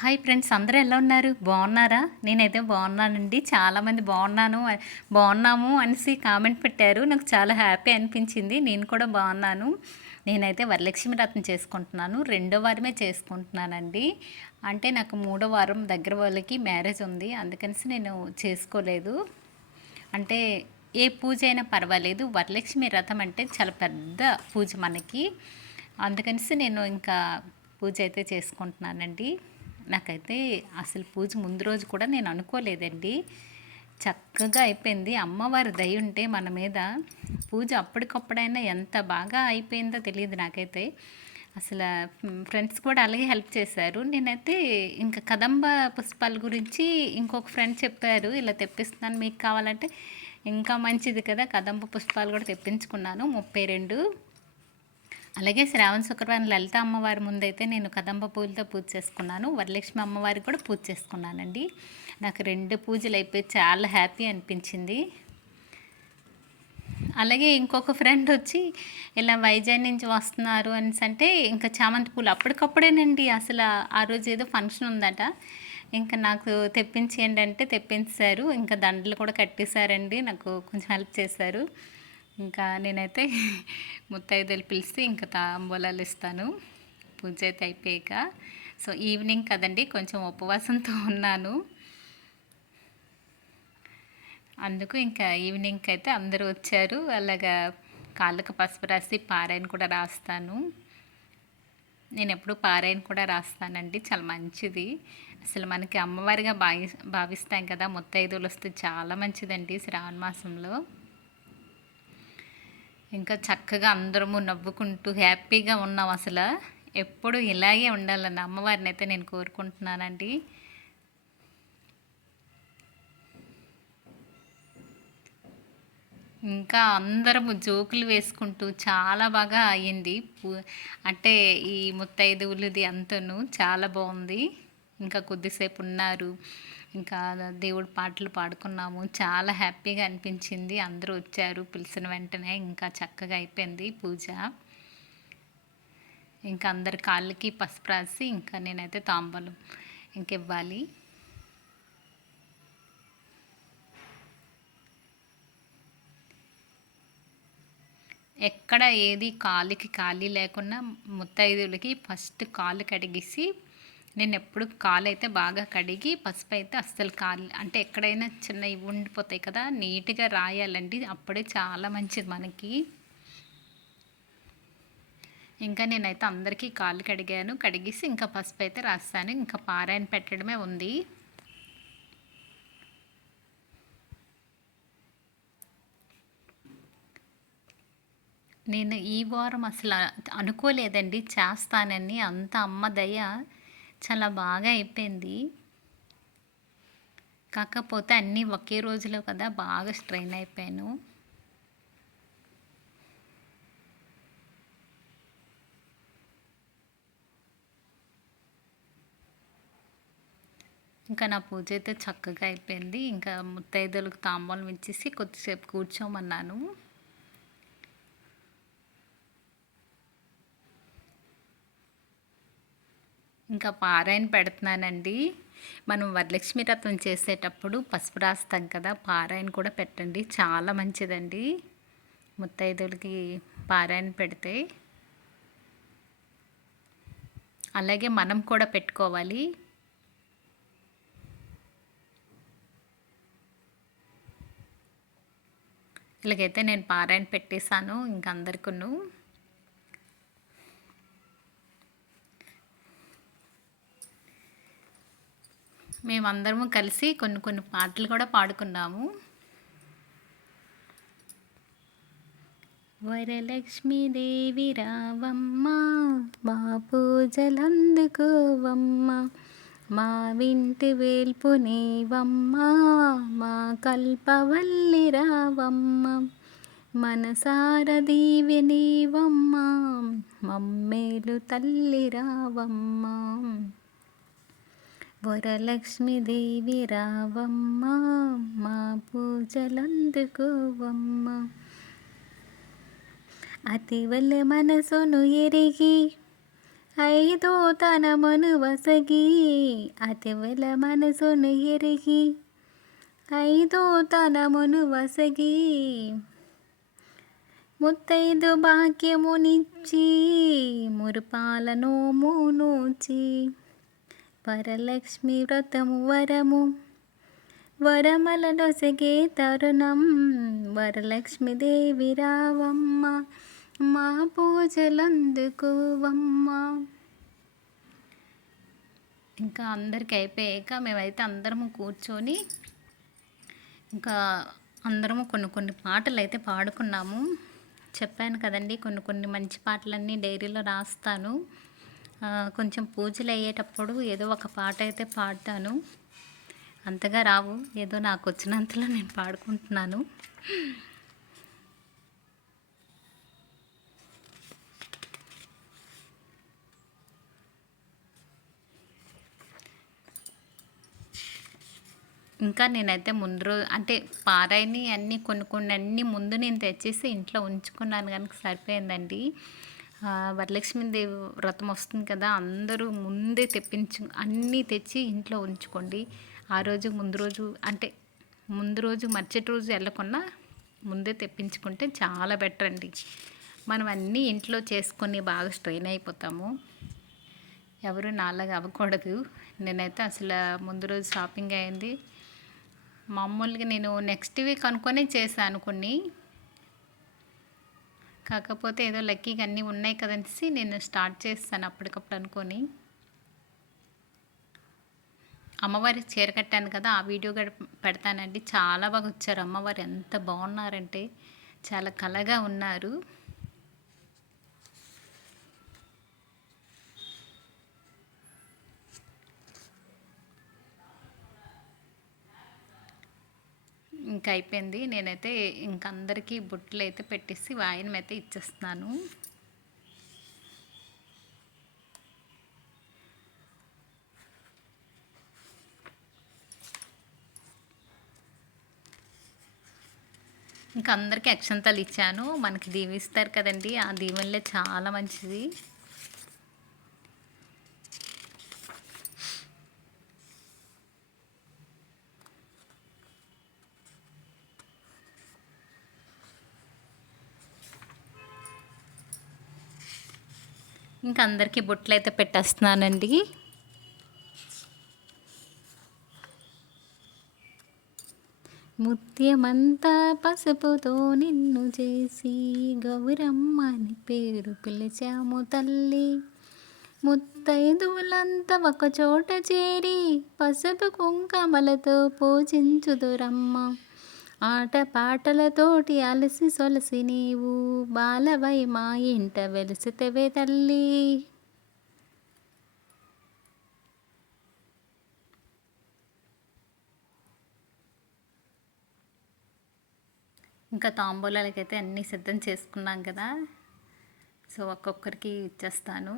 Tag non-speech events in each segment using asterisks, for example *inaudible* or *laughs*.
Hi friends అందరూ ఎలా ఉన్నారు? బాగున్నారా? నేనైతే బాగున్నానండి. చాలామంది బాగున్నాను బాగున్నాము అనేసి కామెంట్ పెట్టారు. నాకు చాలా హ్యాపీ అనిపించింది. నేను కూడా బాగున్నాను. నేనైతే వరలక్ష్మి రత్నం చేసుకుంటున్నాను. రెండో వారమే చేసుకుంటున్నానండి. అంటే నాకు మూడో వారం దగ్గర వాళ్ళకి మ్యారేజ్ ఉంది. అందుకనేసి నేను చేసుకోలేదు. అంటే ఏ పూజ అయినా పర్వాలేదు. వరలక్ష్మి రథం అంటే చాలా పెద్ద పూజ మనకి. అందుకనేసి నేను ఇంకా పూజ అయితే చేసుకుంటున్నానండి. నాకైతే అసలు పూజ ముందు రోజు కూడా నేను అనుకోలేదండి. చక్కగా అయిపోయింది. అమ్మవారి దయ ఉంటే మన మీద పూజ అప్పటికప్పుడైనా ఎంత బాగా అయిపోయిందో తెలియదు నాకైతే. అసలు ఫ్రెండ్స్ కూడా అలాగే హెల్ప్ చేశారు. నేనైతే ఇంకా కదంబ పుష్పాల గురించి ఇంకొక ఫ్రెండ్ చెప్పారు ఇలా తెప్పిస్తున్నాను మీకు కావాలంటే. ఇంకా మంచిది కదా కదంబ పుష్పాలు కూడా తెప్పించుకున్నాను. ముప్పై రెండు. అలాగే శ్రావణ శుక్రవారం లలిత అమ్మవారి ముందైతే నేను కదంబ పూలతో పూజ చేసుకున్నాను. వరలక్ష్మి అమ్మవారికి కూడా పూజ చేసుకున్నానండి. నాకు రెండు పూజలు అయిపోయి చాలా హ్యాపీ అనిపించింది. అలాగే ఇంకొక ఫ్రెండ్ వచ్చి ఇలా వైజాగ్ నుంచి వస్తున్నారు అనేసి అంటే ఇంకా చామంతి పూలు అప్పటికప్పుడేనండి. అసలు ఆ రోజు ఏదో ఫంక్షన్ ఉందట. ఇంకా నాకు తెప్పించేయండి అంటే తెప్పించారు ఇంకా దండలు కూడా కట్టేశారండి. నాకు కొంచెం హెల్ప్ చేశారు. ఇంకా నేనైతే *laughs* ముత్తైదులు పిలిచి ఇంకా తాంబూలాలు ఇస్తాను. పూజ అయితే అయిపోయాక. సో ఈవినింగ్ కదండి కొంచెం ఉపవాసంతో *laughs* ఉన్నాను. అందుకు ఇంకా ఈవినింగ్కి అయితే అందరూ వచ్చారు. అలాగా కాళ్ళకు పసుపు రాసి పారాయణ కూడా రాస్తాను. నేను ఎప్పుడు పారాయణ కూడా రాస్తానండి. చాలా మంచిది. అసలు మనకి అమ్మవారిగా భావి భావిస్తాం కదా ముత్తైదువులు వస్తే చాలా మంచిదండి శ్రావణ మాసంలో. ఇంకా చక్కగా అందరము నవ్వుకుంటూ హ్యాపీగా ఉన్నాం అసలు. ఎప్పుడు ఇలాగే ఉండాలని అమ్మవారిని అయితే నేను కోరుకుంటున్నానండి. ఇంకా అందరము జోకులు వేసుకుంటూ చాలా బాగా అయ్యింది. అంటే ఈ ముత్తైదువులది అంతను చాలా బాగుంది. ఇంకా కొద్దిసేపు ఉన్నారు. ఇంకా దేవుడు పాటలు పాడుకున్నాము. చాలా హ్యాపీగా అనిపించింది. అందరూ వచ్చారు పిలిచిన వెంటనే ఇంకా చక్కగా అయిపోయింది పూజ. ఇంకా అందరి కాళ్ళకి పసుపు రాసి ఇంకా నేనైతే తాంబూలం ఇంక ఇవ్వాలి ఎక్కడ ఏది కాలికి ఖాళీ లేకుండా ముత్తైదులకి ఫస్ట్ కాలు కడిగేసి నేను ఎప్పుడు కాలు అయితే బాగా కడిగి పసుపు అయితే అస్సలు కాలు అంటే ఎక్కడైనా చిన్న ఇవి ఉండిపోతాయి కదా నీట్గా రాయాలండి. అప్పుడే చాలా మంచిది మనకి. ఇంకా నేనైతే అందరికీ కాళ్ళు కడిగాను. కడిగేసి ఇంకా పసుపు అయితే రాస్తాను. ఇంకా పారాయణ పెట్టడమే ఉంది. నేను ఈ వారం అసలు అనుకోలేదండి. చేస్తానని అంత అమ్మ దయ చాలా బాగా అయిపోయింది. కాకపోతే అన్నీ ఒకే రోజులో కదా బాగా స్ట్రెయిన్ అయిపోయాను. ఇంకా నా పూజ అయితే చక్కగా అయిపోయింది. ఇంకా ముత్తైదులకు తాంబూలం ఇచ్చేసి కొద్దిసేపు కూర్చోమన్నాను. ఇంకా పారాయణ పెడుతున్నానండి. మనం వరలక్ష్మి రథం చేసేటప్పుడు పసుపు రాస్తాం కదా పారాయణ కూడా పెట్టండి. చాలా మంచిదండి. ముత్తైదులకి పారాయణ పెడితే. అలాగే మనం కూడా పెట్టుకోవాలి. ఇలాగైతే నేను పారాయణ పెట్టేశాను ఇంకందరికీ మేమందరము కలిసి కొన్ని కొన్ని పాటలు కూడా పాడుకున్నాము. వరలక్ష్మీదేవి రావమ్మ మా పూజలందుకోవమ్మ మా వింటి వేల్పు నీవమ్మ మా కల్పవల్లి రావమ్మ మనసార దీవి నీవమ్మ మమ్మేలు తల్లి రావమ్మ. వరలక్ష్మీదేవి రావమ్మ మా పూజలందుకోవమ్మ. అతివల మనసును ఎరిగి ఐదో తనమును వసగి అతివల మనసును ఎరిగి ఐదో తనమును వసగి ముత్తైదు భాగ్యమునిచ్చి మురుపాల నోము నూచి. వరలక్ష్మి వ్రతము వరము. వరమల నొసగే తరుణం. వరలక్ష్మిదేవి రావమ్మ. మా పూజలందుకోవమ్మ. ఇంకా అందరికి అయిపోయాక మేమైతే అందరము కూర్చొని ఇంకా అందరము కొన్ని కొన్ని పాటలు అయితే పాడుకున్నాము. చెప్పాను కదండి కొన్ని కొన్ని మంచి పాటలన్నీ డైరీలో రాస్తాను. కొంచెం పూజలు అయ్యేటప్పుడు ఏదో ఒక పాట అయితే పాడతాను. అంతగా రావు. ఏదో నాకు వచ్చినంతలో నేను పాడుకుంటున్నాను. ఇంకా నేనైతే ముందు రోజు అంటే పారాయిని అన్నీ కొన్ని కొన్ని అన్నీ ముందు నేను తెచ్చేసి ఇంట్లో ఉంచుకున్నాను కనుక సరిపోయిందండి. వరలక్ష్మీదేవి వ్రతం వస్తుంది కదా అందరూ ముందే తెప్పించు అన్నీ తెచ్చి ఇంట్లో ఉంచుకోండి. ఆ రోజు ముందు రోజు అంటే ముందు రోజు మరుసటి రోజు వెళ్ళకుండా ముందే తెప్పించుకుంటే చాలా బెటర్ అండి. మనం అన్నీ ఇంట్లో చేసుకొని బాగా స్ట్రెయిన్ అయిపోతాము. ఎవరు నాలాగా అవ్వకూడదు. నేనైతే అసలు ముందు రోజు షాపింగ్ అయింది. మామూలుగా నేను నెక్స్ట్ వీక్ అనుకొని చేశాను కొన్ని. కాకపోతే ఏదో లక్కీగా అన్నీ ఉన్నాయి కదనేసి నేను స్టార్ట్ చేస్తాను అప్పటికప్పుడు అనుకొని. అమ్మవారికి చీర కట్టాను కదా ఆ వీడియో కూడా పెడతానండి. చాలా బాగా వచ్చారు అమ్మవారు. ఎంత బాగున్నారంటే చాలా కలగా ఉన్నారు. ఇంకా అయిపోయింది నేనైతే ఇంక అందరికీ బుట్టలు అయితే పెట్టేసి వాయినం అయితే ఇచ్చేస్తున్నాను. ఇంకా అందరికీ అక్షంతలు ఇచ్చాను. మనకి దీవిస్తారు కదండి. ఆ దీవెనలే చాలా మంచిది. ఇంకా అందరికీ బొట్లు అయితే పెట్టేస్తున్నానండి. ముత్యమంతా పసుపుతో నిన్ను చేసి గౌరమ్మ అని పేరు పిలిచాము తల్లి. ముత్తైదువులంతా ఒక చోట చేరి పసుపు కుంకమలతో పూజించుదురమ్మ. ఆట పాటలతోటి అలసి సొలసి నీవు బాలవై మా ఇంట వెలిసితవే తల్లి. ఇంకా తాంబూలాలకైతే అన్నీ సిద్ధం చేసుకున్నాం కదా. సో ఒక్కొక్కరికి ఇచ్చేస్తాను.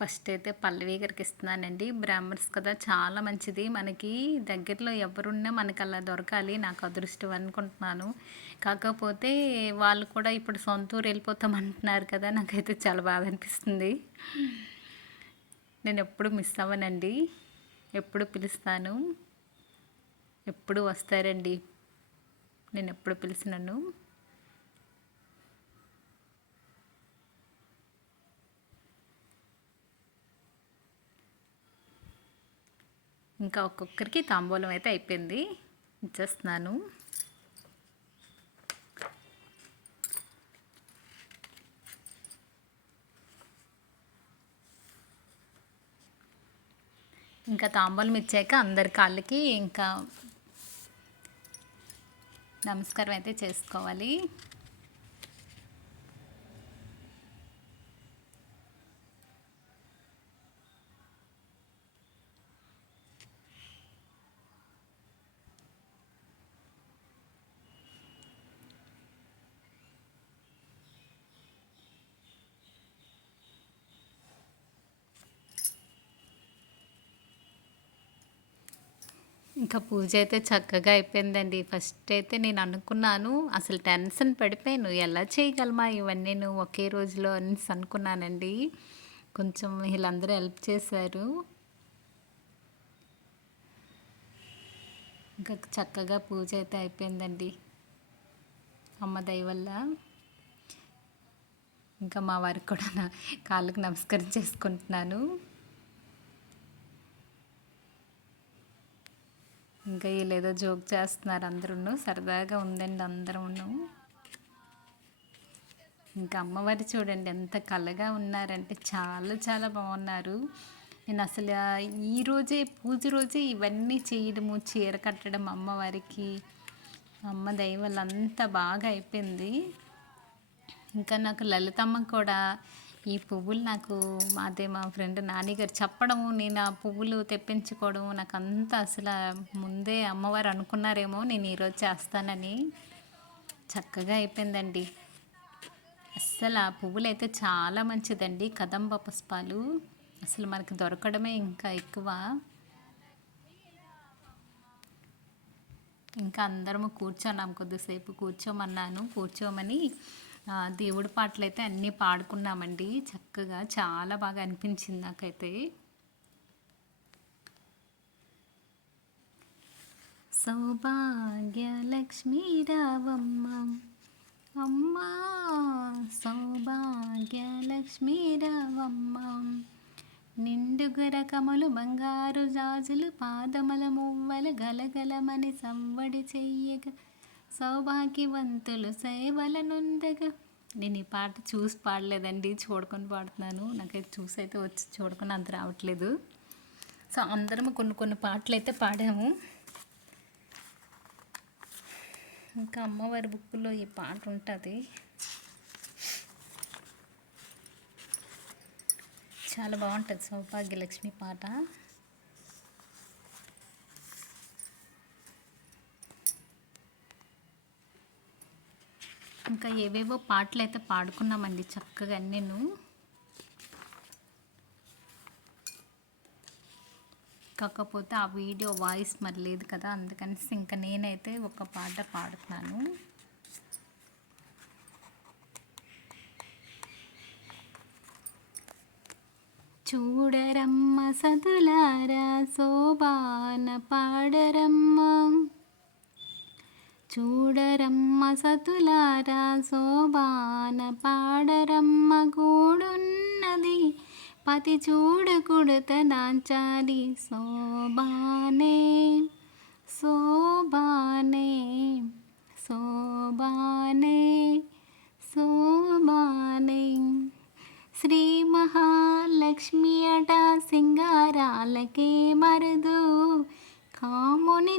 ఫస్ట్ అయితే పల్లవి గారికి ఇస్తున్నానండి. బ్రాహ్మణ్స్ కదా చాలా మంచిది. మనకి దగ్గరలో ఎవరున్నా మనకి అలా దొరకాలి నాకు అదృష్టం అనుకుంటున్నాను. కాకపోతే వాళ్ళు కూడా ఇప్పుడు సొంత ఊరు వెళ్ళిపోతామంటున్నారు కదా నాకైతే చాలా బాధ అనిపిస్తుంది. నేను ఎప్పుడు మిస్ అవ్వనండి. ఎప్పుడు పిలుస్తాను. ఎప్పుడు వస్తారండి. నేను ఎప్పుడు పిలిచినాను. ఇంకా ఒక్కొక్కరికి తాంబూలం అయితే అయిపోయింది. ఇచ్చేస్తున్నాను. ఇంకా తాంబూలం ఇచ్చాక అందరి కాళ్ళకి ఇంకా నమస్కారం అయితే చేసుకోవాలి. ఇంకా పూజ అయితే చక్కగా అయిపోయిందండి. ఫస్ట్ అయితే నేను అనుకున్నాను అసలు టెన్షన్ పడిపోయాను. ఎలా చేయగలమా ఇవన్నీ నువ్వు ఒకే రోజులో అని అనుకున్నానండి. కొంచెం వీళ్ళందరూ హెల్ప్ చేశారు. ఇంకా చక్కగా పూజ అయితే అయిపోయిందండి. అమ్మ దయ వల్ల. ఇంకా మా వారికి కూడా నా కాళ్ళకు నమస్కారం చేసుకుంటున్నాను. ఇంకా వీళ్ళేదో జోక్ చేస్తున్నారు అందరూ సరదాగా ఉందండి అందరూ ఇంకా అమ్మవారి చూడండి ఎంత కళగా ఉన్నారంటే చాలా చాలా బాగున్నారు. నేను అసలు ఈ రోజే పూజ రోజే ఇవన్నీ చేయడము చీర కట్టడం అమ్మవారికి అమ్మ దయ వల్ల బాగా అయిపోయింది. ఇంకా నాకు లలితమ్మ కూడా ఈ పువ్వులు నాకు అదే మా ఫ్రెండ్ నానిగారు చెప్పడము నేను ఆ పువ్వులు తెప్పించుకోవడం నాకు అంతా అసలు ముందే అమ్మవారు అనుకున్నారేమో నేను ఈరోజు చేస్తానని. చక్కగా అయిపోయిందండి. అస్సలు ఆ పువ్వులు అయితే చాలా మంచిదండి. కదంబ పుష్పాలు అసలు మనకి దొరకడమే ఇంకా ఎక్కువ. ఇంకా అందరము కూర్చున్నాం కొద్దిసేపు కూర్చోమన్నాను కూర్చోమని దేవుడి పాటలు అయితే అన్నీ పాడుకున్నామండి. చక్కగా చాలా బాగా అనిపించింది నాకైతే. సౌభాగ్యలక్ష్మీ రావమ్మ. అమ్మా సౌభాగ్యలక్ష్మీ రావమ్మ. నిండుగర కమలు బంగారు జాజులు పాదముల మువ్వలు గలగలమని సంవడి చెయ్యగ. సౌభాగ్యవంతులు సేవలనుందగా. నేను ఈ పాట చూసి పాడలేదండి చూడుకొని పాడుతున్నాను. నాకైతే చూసి అయితే వచ్చి చూడుకొని అంత రావట్లేదు. సో అందరం కొన్ని కొన్ని పాటలు అయితే పాడాము. ఇంకా అమ్మవారి బుక్లో ఈ పాట ఉంటుంది. చాలా బాగుంటుంది సౌభాగ్యలక్ష్మి పాట. ఇంకా ఏవేవో పాటలు అయితే పాడుకున్నామండి చక్కగా నేను కాకపోతే ఆ వీడియో వాయిస్ మరి లేదు కదా అందుకని ఇంకా నేనైతే ఒక పాట పాడుతున్నాను. చూడరమ్మ సదులారా శోభాన పాడరమ్మ. చూడరమ్మ సతులారా శోభాన పాడరమ్మ గూడున్నది. పతి చూడకుడత నాంచాలి శోభానే శోభానే శోభానే శోభానే. శ్రీ మహాలక్ష్మి అట సింగారాలకే మరుదు. కాముని